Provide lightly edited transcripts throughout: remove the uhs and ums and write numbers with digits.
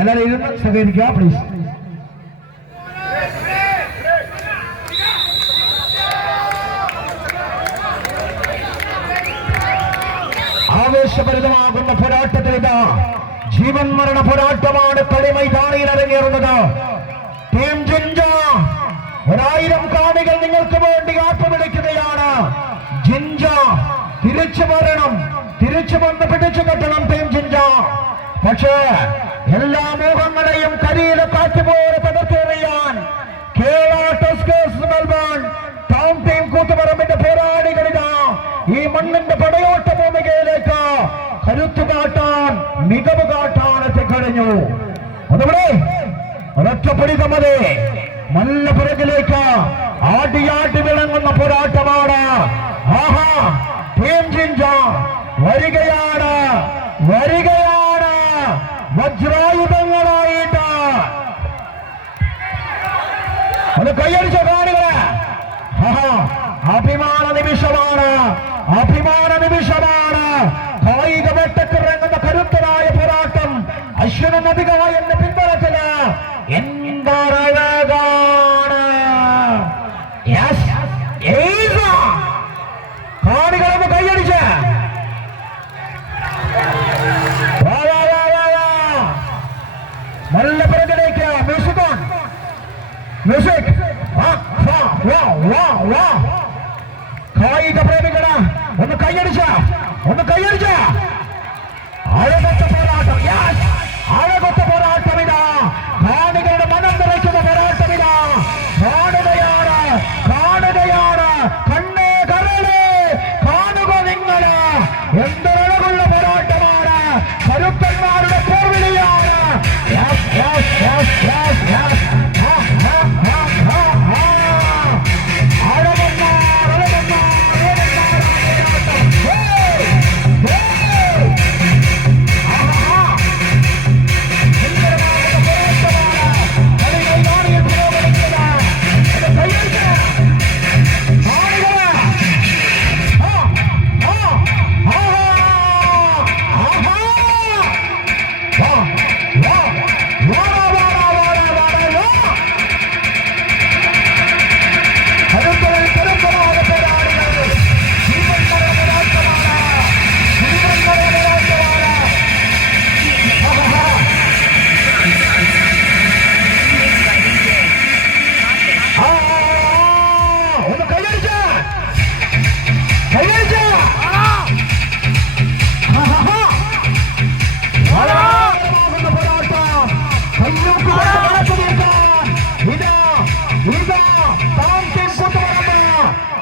എല്ലാവരും ഇരുന്ന് സഹകരിക്കുക പ്ലീസ്. ആവേശഭരിതമാകുന്ന പോരാട്ടത്തിലേക്ക് ജീവൻ മരണ പോരാട്ടമാണ് കളി മൈതാനിയിൽ അരങ്ങേറുന്നത്. ടീം ജിഞ്ച 1000 കാണികൾ നിങ്ങൾക്ക് വേണ്ടി ആത്മവിളിക്കുകയാണ്. ജിഞ്ച തിരിച്ചു വരണം, തിരിച്ചു വന്ന് പിടിച്ചു കെട്ടണം ടീം ജിഞ്ച. പക്ഷേ എല്ലാ മോഹങ്ങളെയും കരിയിലെ കാറ്റുപോലെ പകർത്തിയെറിയാൻ Kerala tuskers Melbourne town team കൂത്തുപറമ്പിന്റെ പോരാളികളിതാ ഈ മണ്ണിന്റെ പടയോട്ട ഭൂമികയിലേക്ക് കരുത്തു കാട്ടാൻ, മികവ് കാട്ടാൻ എത്തിക്കഴിഞ്ഞു. അതുപോലെ ഒരൊറ്റപ്പിടിതം മതി. നല്ല പുറകിലേക്ക് ആടിയാട്ടി വിളങ്ങുന്ന പോരാട്ടമാണ്. ആഹാ, ടീം ജിഞ്ച വരികയാണ്, വരികയാണ് വജ്രായുധങ്ങളായിട്ട്. അത് കൈയടിച്ച കാണികളെ. അഭിമാന നിമിഷമാണ്, അഭിമാന നിമിഷമാണ്. കായിക വേട്ടക്കിറങ്ങുന്ന കരുത്തരായ പോരാട്ടം. അശ്വന നദികായന്റെ പിൻബലത്തില് എന്തൊരഴകാണ്. കാണികളൊന്ന് കൈയടിച്ച് നല്ല പിറകിലേക്ക് മ്യൂസിക് ഓൺ, മ്യൂസിക്. കായിക പ്രേമികള് ഒന്ന് കൈയടിച്ച, ഒന്ന് കൈയടിച്ച. അഴകൊത്ത പോരാട്ടം, അഴകൊത്ത പോരാട്ടം ഇതാ. കാണികളുടെ മനം നിറയ്ക്കുന്ന പോരാട്ടം ഇതാ. കാണുകയാണ്, കാണുകയാണ്. കണ്ണേ കരളേ കാണുക നിങ്ങള്. എന്തൊരഴകുള്ള പോരാട്ടമാണ്. കരുത്തന്മാരുടെ പോർവിളിയാണ്.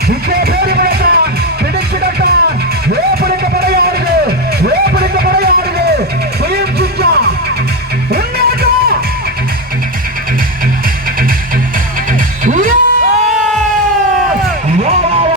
He